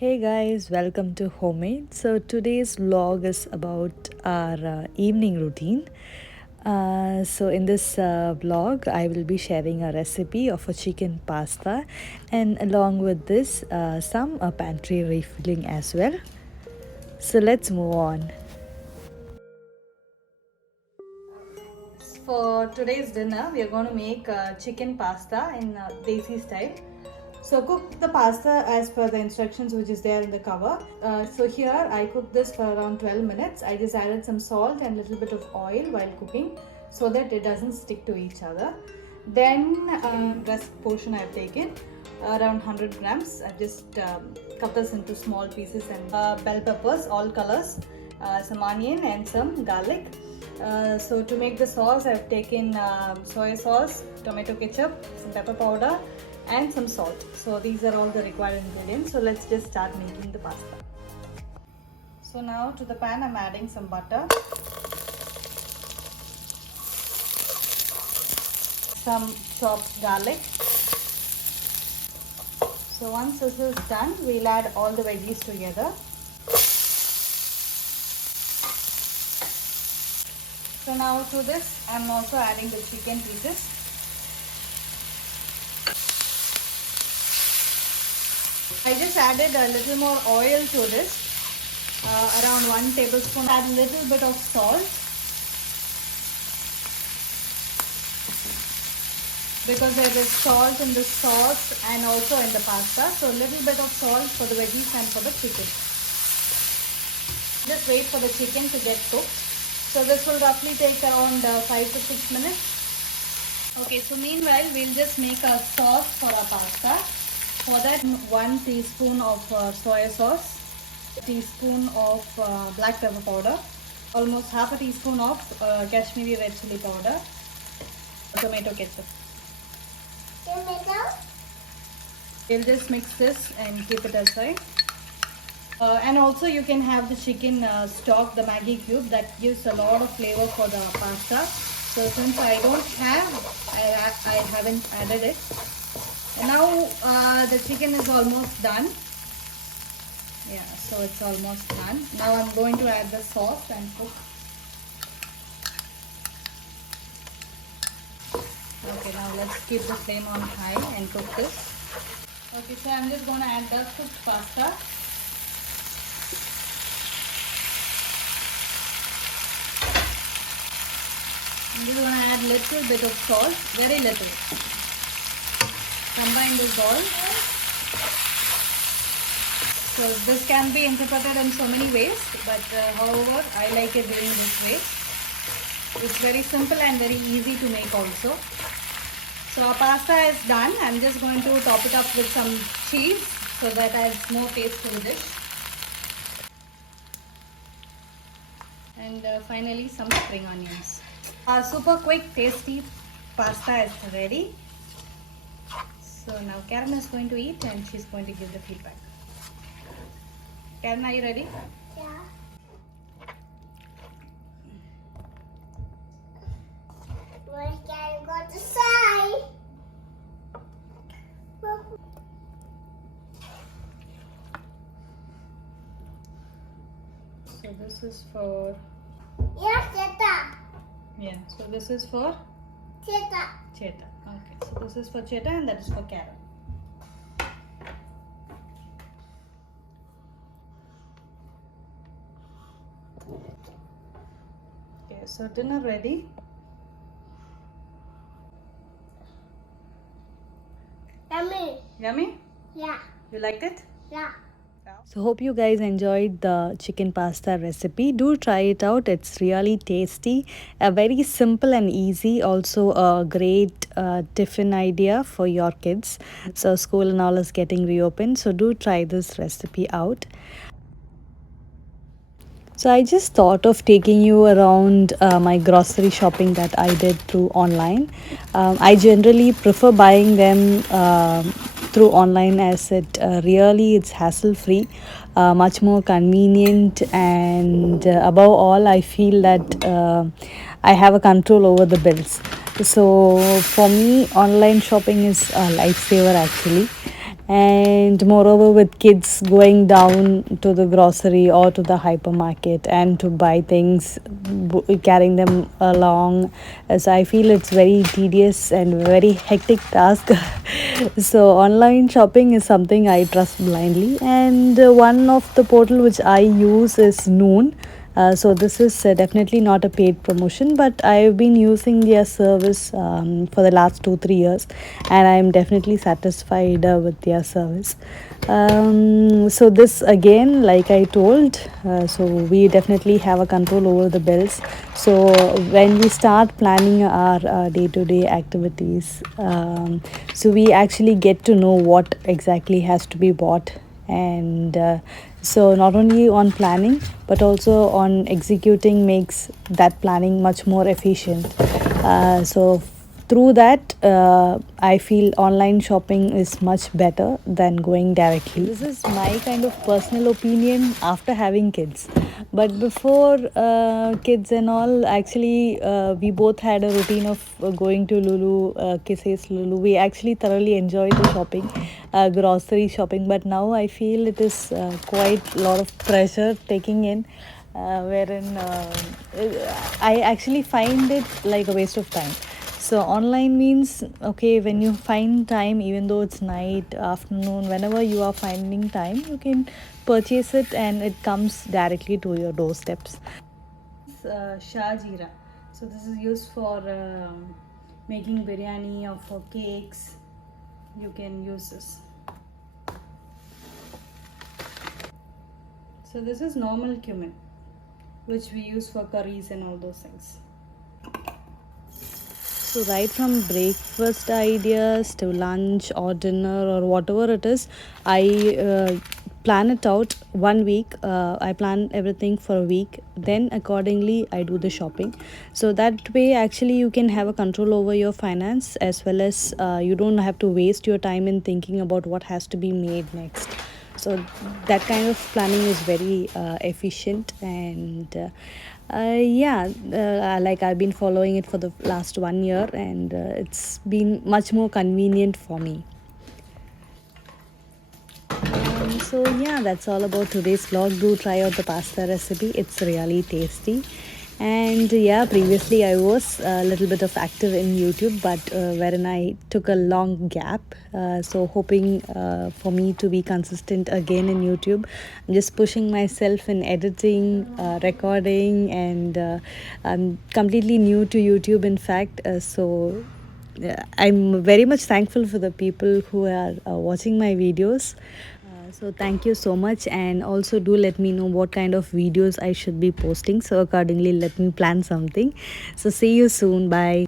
Hey guys, welcome to Homemade. So today's vlog is about our evening routine. In this vlog, I will be sharing a recipe of a chicken pasta, and along with this, some pantry refilling as well. So let's move on. For today's dinner, we are going to make chicken pasta in desi style. So cook the pasta as per the instructions which is there in the cover. So here I cooked this for around 12 minutes. I just added some salt and little bit of oil while cooking so that it doesn't stick to each other. Then rest portion I've taken around 100 grams. I've just cut this into small pieces and bell peppers, all colors, some onion and some garlic. So to make the sauce, I've taken soy sauce, tomato ketchup, some pepper powder and some salt. So these are all the required ingredients. So let's just start making the pasta. So now to the pan I'm adding some butter, some chopped garlic. So once this is done, we'll add all the veggies together. So now to this I'm also adding the chicken pieces. I just added a little more oil to this, around 1 tablespoon. Add a little bit of salt because there is salt in the sauce and also in the pasta. So a little bit of salt for the veggies and for the chicken. Just wait for the chicken to get cooked. So this will roughly take around 5 to 6 minutes. Okay, so meanwhile we'll just make a sauce for our pasta. For that, 1 teaspoon of soy sauce, a teaspoon of black pepper powder, almost half a teaspoon of Kashmiri red chili powder, tomato ketchup. We'll just mix this and keep it aside. And also you can have the chicken stock, the Maggi cube, that gives a lot of flavor for the pasta. So since I don't have, I haven't added it. Now the chicken is almost done. Yeah, so it's almost done. Now I'm going to add the sauce and cook. Okay, now let's keep the flame on high and cook this. Okay, so I'm just going to add the cooked pasta. I'm just going to add little bit of salt, very little. Combine this all. So this can be interpreted in so many ways, but however I like it doing this way. It's very simple and very easy to make also. So our pasta is done. I'm just going to top it up with some cheese so that adds more taste to the dish. And finally some spring onions. Our super quick tasty pasta is ready. So now Karen is going to eat and she's going to give the feedback. Karen, are you ready? Yeah. Where can I go to side? So this is for... Yeah, Cheta. Yeah, so this is for... Cheta. Cheta. Okay, so this is for Cheta and that is for Karen. Okay, so dinner ready. Yummy. Yummy? Yeah. You liked it? Yeah. So hope you guys enjoyed the chicken pasta recipe. Do try it out. It's really tasty. Very simple and easy. Also a great tiffin idea for your kids. So school and all is getting reopened. So do try this recipe out. So I just thought of taking you around my grocery shopping that I did through online. I generally prefer buying them through online as it really it's hassle free, much more convenient, and above all I feel that I have a control over the bills. So for me online shopping is a lifesaver actually. And moreover, with kids going down to the grocery or to the hypermarket and to buy things, carrying them along, as I feel it's very tedious and very hectic task. So online shopping is something I trust blindly, and one of the portal which I use is Noon. So this is definitely not a paid promotion, but I've been using their service for the last 2 3 years, and I'm definitely satisfied with their service. So this again, like I told, so we definitely have a control over the bills. So when we start planning our day-to-day activities, so we actually get to know what exactly has to be bought, and so not only on planning but also on executing makes that planning much more efficient. So through that, I feel online shopping is much better than going directly. This is my kind of personal opinion after having kids. But before kids and all, actually, we both had a routine of going to Lulu, Kisses Lulu. We actually thoroughly enjoyed the shopping, grocery shopping. But now I feel it is quite a lot of pressure taking in, wherein I actually find it like a waste of time. So online means, okay, when you find time, even though it's night, afternoon, whenever you are finding time, you can purchase it and it comes directly to your doorsteps. Shah Jeera. So this is used for making biryani or for cakes. You can use this. So this is normal cumin, which we use for curries and all those things. So right from breakfast ideas to lunch or dinner or whatever it is, I plan it out 1 week. I plan everything for a week. Then accordingly, I do the shopping. So that way, actually, you can have a control over your finance, as well as you don't have to waste your time in thinking about what has to be made next. So that kind of planning is very efficient, and yeah, like I've been following it for the last 1 year, and it's been much more convenient for me. So yeah, that's all about today's vlog. Do try out the pasta recipe, it's really tasty. And yeah, previously I was a little bit of active in YouTube, but wherein I took a long gap. So hoping for me to be consistent again in YouTube. I'm just pushing myself in editing, recording, and I'm completely new to YouTube, in fact. So yeah, I'm very much thankful for the people who are watching my videos. So thank you so much, and also do let me know what kind of videos I should be posting, so accordingly let me plan something. So see you soon. Bye.